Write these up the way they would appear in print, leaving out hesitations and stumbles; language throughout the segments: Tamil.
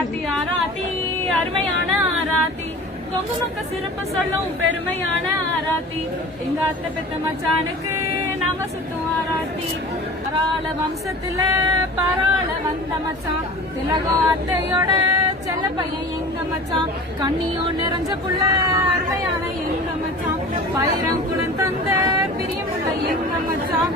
ஆராத்தி ஆராத்தி அருமையான ஆராத்தி கொங்குமக்க சிறப்பு சொல்லும் பெருமையான ஆராத்தி எங்க அத்தை பெத்த மச்சானுக்கு நாம சுத்தும் ஆராத்தி பராள வம்சத்துல பராள வந்த மச்சான் திலகம் அத்தையோட செல்ல பையன் எங்க மச்சான் கண்ணியோ நிறைஞ்ச புள்ள அருமையான எங்க மச்சான் பயிரங்குளம் தந்த பிரியமுள்ள எங்க மச்சான்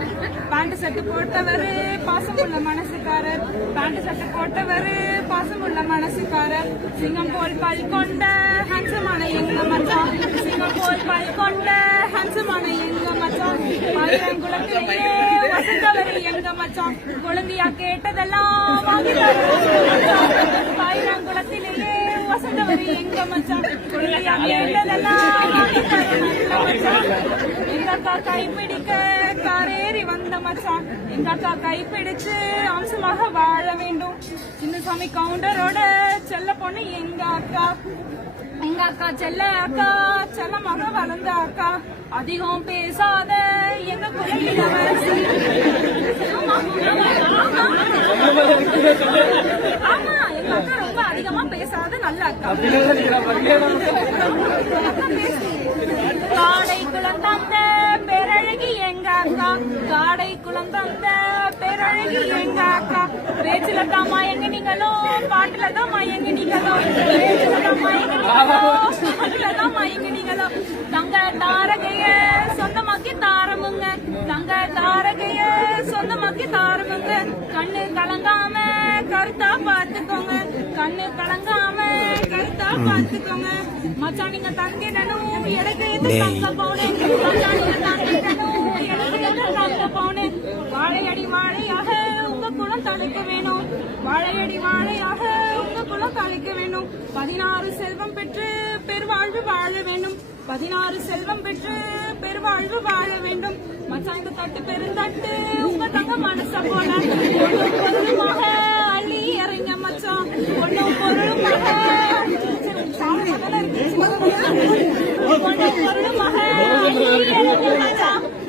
பேண்ட் சட்டு போட்டவரு பாசமுள்ள மனசுக்காரர் பேண்ட் சட்டு போட்டவரு பாசமுள்ள மனசுக்காரர் சிங்கம் போல் பல் கொண்ட ஹன்சமான எங்க மச்சான் சிங்கம் போல் பல் கொண்ட ஹன்சமான எங்க மச்சான் பயிரங்குளத்திலேயே வசந்தவரு எங்க மச்சான் குழந்தையா கேட்டதெல்லாம் வாங்கி பயிரங்குளத்திலேயே வசந்தவரு எங்க மச்சான் குழந்தையா கேட்டதெல்லாம் வாங்கி எங்க அக்கா கைப்பிடிக்க காரேறி வந்த மச்சான் எங்க அக்கா கைப்பிடிச்சு அம்சமாக வாழ வேண்டும் சின்னசாமி கவுண்டரோட செல்ல பொண்ணு எங்க அக்கா செல்ல அக்கா செல்லமாக வளர்ந்த அக்கா அதிகம் பேசாத எங்க குலவரசி ஆமா எங்க அக்கா ரொம்ப அதிகமா பேசாத நல்ல அக்கா காடை குளம் தந்த பேரழகி எங்க அக்கா காடை குளம் தந்த பேரழகி எங்க அக்கா பேச்சுல தான் மயங்க நீங்களோ பாட்டுல தான் மயங்க நீங்களோ பேச்சுல தான் மயங்க நீங்களோ பாட்டுல தான் மயங்க நீங்களோ தங்க தாரகைய சொந்தமாக்கி தாரமுங்க தங்க தாரகைய சொந்தமாக்கி தாரமுங்க கண்ணு கலங்காம கருத்தா பாத்துக்கோங்க கண்ணு கலங்காம கருத்தா பாத்துக்கோங்க மச்சான் நீங்க தங்கிடணும் எனக்கு தங்க போனேன் மச்சான் நீங்க தங்கிடணும் எனக்கு தங்க போனேன் வாழையடி வாழையாக உங்க குலம் தழைக்க வேணும் வாழையடி வாழையாக உங்க குலம் தழைக்க வேணும் 16 செல்வம் பெற்று பெருவாழ்வு வாழ வேண்டும் 16 செல்வம் பெற்று பெருவாழ்வு வாழ வேண்டும் மச்சான் இந்த தட்டு பெருந்தட்டு உங்க தங்க மனச போல பொருளுமாக அள்ளி இறங்க மச்சான் ஒன்னும் பொருளுமாக பொருளுமாக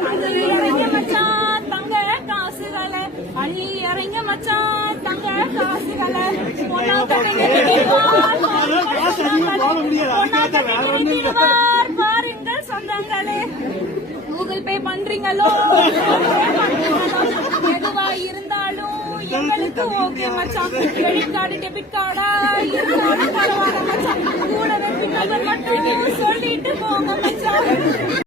அள்ளி இறங்க மச்சான் தங்க காசுகளை அள்ளி இறங்க மச்சான் தங்க காசுகளை பாருங்கள் சொந்தங்களே கூகுள் பே பண்றீங்களோ எதுவா இருந்தாலும் எங்களுக்கு ஓகே மச்சான் கிரெடிட் கார்டு டெபிட் கார்டா இருந்தாலும் பரவாயில்ல மச்சான் கூட 2 நம்பர் மட்டும் சொல்லிட்டு போங்க மச்சான்